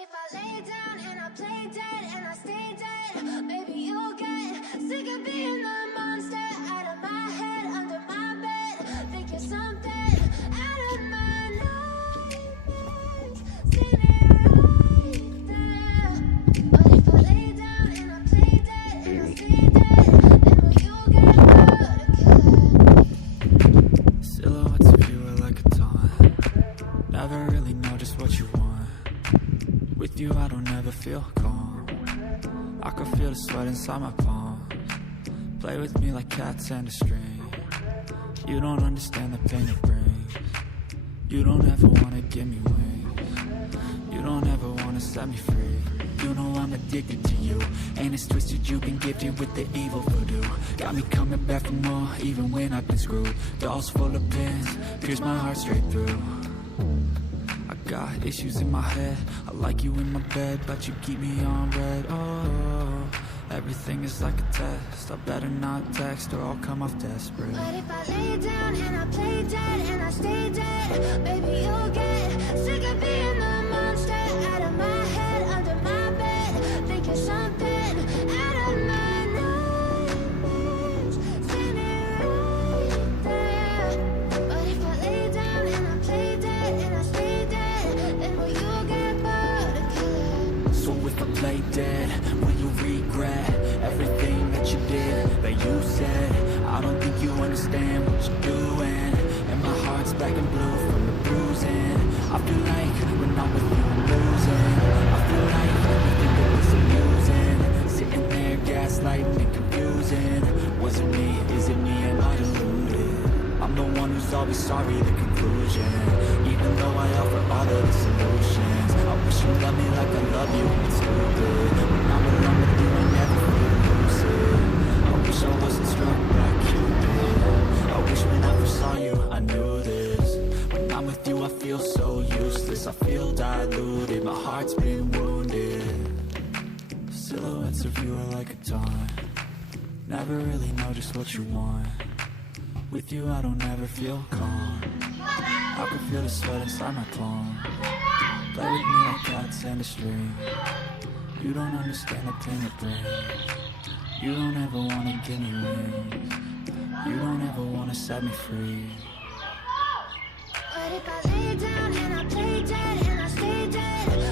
if I lay down and I play dead and I stay dead, maybe you'll get sick of being the monster out of my head, under my bed. Think you're something out of my nightmares, standing right there. But if I lay down and I play dead and I stay dead, then will you get bored again? Silhouettes of you are like a taunt. Never really know just what you want. With you I don't ever feel calm. I can feel the sweat inside my palms. Play with me like cats and a string. You don't understand the pain it brings. You don't ever wanna give me wings. You don't ever wanna set me free. You know I'm addicted to you, and it's twisted, you've been gifted with the evil voodoo. Got me coming back for more, even when I've been screwed. Dolls full of pins, pierce my heart straight through. I got issues in my head, I like you in my bed, but you keep me on red. Oh, everything is like a test, I better not text or I'll come off desperate. But if I lay down and I play dead and I stay dead, maybe you'll get sick of being the monster out of my head, under my bed. Think you're something out of my nightmares, standing right there. But if I lay down and I play dead and I stay dead, then will you get bored again? So if I play dead, will you regret everything that you did, that you said? I don't think you understand what you're doing, and my heart's black and blue from the bruising. I feel like when I'm with you I'm losing. I feel like you think that it's amusing, sitting there gaslighting and confusing. Was it me? Is it me? Am I deluded? I'm the one who's always sorry, the conclusion, even though I offer all of the solutions. I wish you loved me like I love you, it's stupid. When I'm alone with you I never feel lucid. I wish I wasn't struck by Cupid. I wish when I first saw you I knew this. When I'm with you I feel so useless, I feel diluted, my heart's been wounded. Silhouettes of you are like a taunt. Never really know just what you want. With you I don't ever feel calm. I can feel the sweat inside my palm. Play with me like cats and a string. You don't understand the pain it brings. You don't ever wanna give me wings. You don't ever wanna set me free. But if I lay down and I play dead and I stay dead,